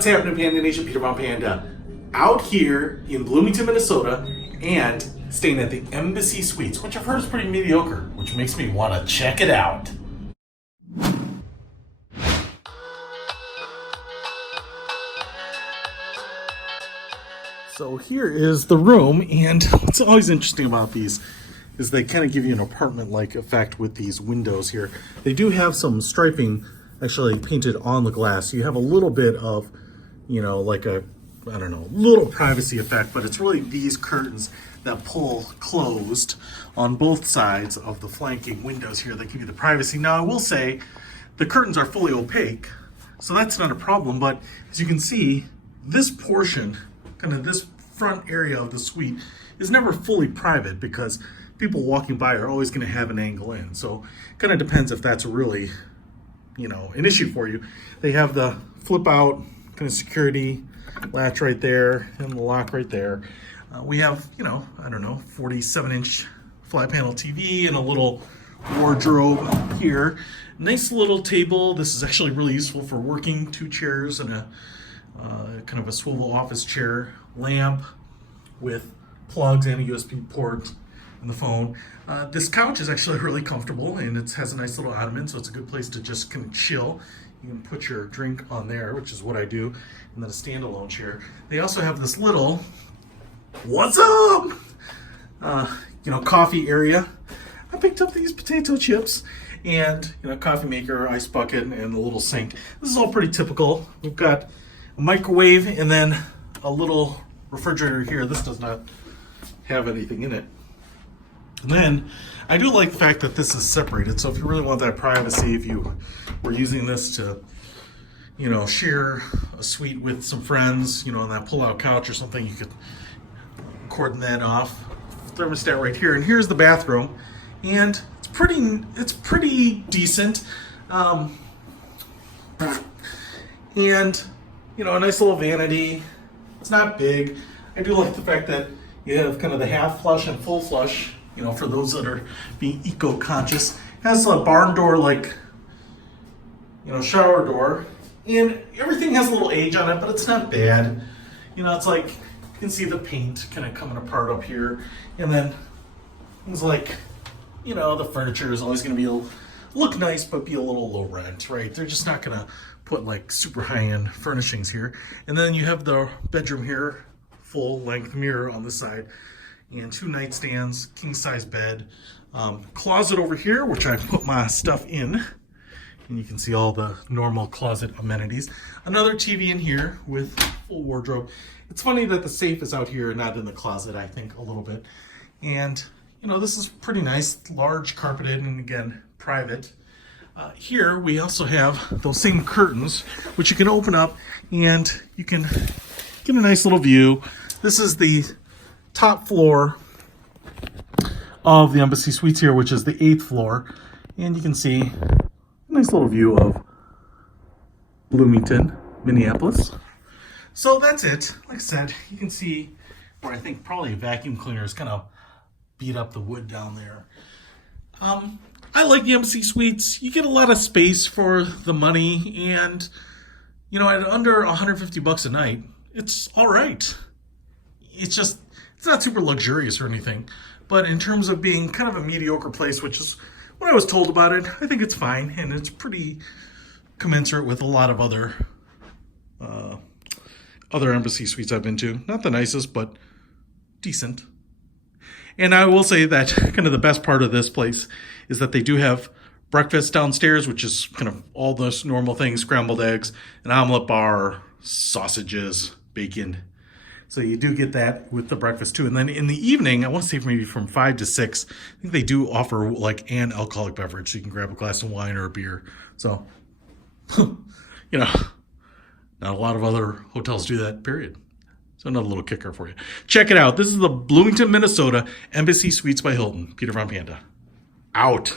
What's happening, Panda Nation? Peter Von Panda out here in Bloomington, Minnesota, and staying at the Embassy Suites, which I've heard is pretty mediocre, which makes me want to check it out. So here is the room, and what's always interesting about these is they kind of give you an apartment-like effect with these windows here. They do have some striping actually painted on the glass. You have a little bit of, you know, like a, I don't know, little privacy effect, but it's really these curtains that pull closed on both sides of the flanking windows here that give you the privacy. Now, I will say the curtains are fully opaque, so that's not a problem, but as you can see, this portion, kind of this front area of the suite, is never fully private because people walking by are always going to have an angle in. So it kind of depends if that's really, you know, an issue for you. They have the flip out kind of security latch right there and the lock right there. We have, you know, I don't know, 47-inch flat panel TV and a little wardrobe here. Nice little table. This is actually really useful for working. 2 chairs and a kind of a swivel office chair. Lamp with plugs and a USB port and the phone. This couch is actually really comfortable, and it has a nice little ottoman, so it's a good place to just kind of chill. You can put your drink on there, which is what I do, and then a standalone chair. They also have this little, what's up? You know, coffee area. I picked up these potato chips and, you know, coffee maker, ice bucket, and the little sink. This is all pretty typical. We've got a microwave and then a little refrigerator here. This does not have anything in it. And then I do like the fact that this is separated. So if you really want that privacy, if you were using this to, you know, share a suite with some friends, you know, on that pull-out couch or something, you could cordon that off. Thermostat right here, and here's the bathroom, and it's pretty decent. And you know, a nice little vanity. It's not big. I do like the fact that you have kind of the half flush and full flush, you know, for those that are being eco-conscious. It has a barn door, like, you know, shower door, and everything has a little age on it, but it's not bad. You know, it's like, you can see the paint kind of coming apart up here, and then things like, you know, the furniture is always going to be look nice, but be a little low rent, right? They're just not going to put like super high-end furnishings here. And then you have the bedroom here, full-length mirror on the side, and 2 nightstands, king-size bed, closet over here, which I put my stuff in, and you can see all the normal closet amenities. Another TV in here with full wardrobe. It's funny that the safe is out here, not in the closet, I think, a little bit. And, you know, this is pretty nice, large, carpeted, and again, private. Here we also have those same curtains, which you can open up and you can get a nice little view. This is the top floor of the Embassy Suites here, which is the 8th floor. And you can see a nice little view of Bloomington, Minneapolis. So that's it. Like I said, you can see where I think probably a vacuum cleaner is kind of beat up the wood down there. I like the Embassy Suites. You get a lot of space for the money, and, you know, at under $150 a night, it's all right. It's just, it's not super luxurious or anything, but in terms of being kind of a mediocre place, which is what I was told about it, I think it's fine, and it's pretty commensurate with a lot of other Embassy Suites I've been to. Not the nicest, but decent. And I will say that kind of the best part of this place is that they do have breakfast downstairs, which is kind of all those normal things, scrambled eggs, an omelet bar, sausages, bacon. So you do get that with the breakfast too. And then in the evening, I want to say maybe from 5 to 6, I think they do offer like an alcoholic beverage. So you can grab a glass of wine or a beer. So, you know, not a lot of other hotels do that, period. So another little kicker for you. Check it out. This is the Bloomington, Minnesota Embassy Suites by Hilton. Peter Von Panda. Out.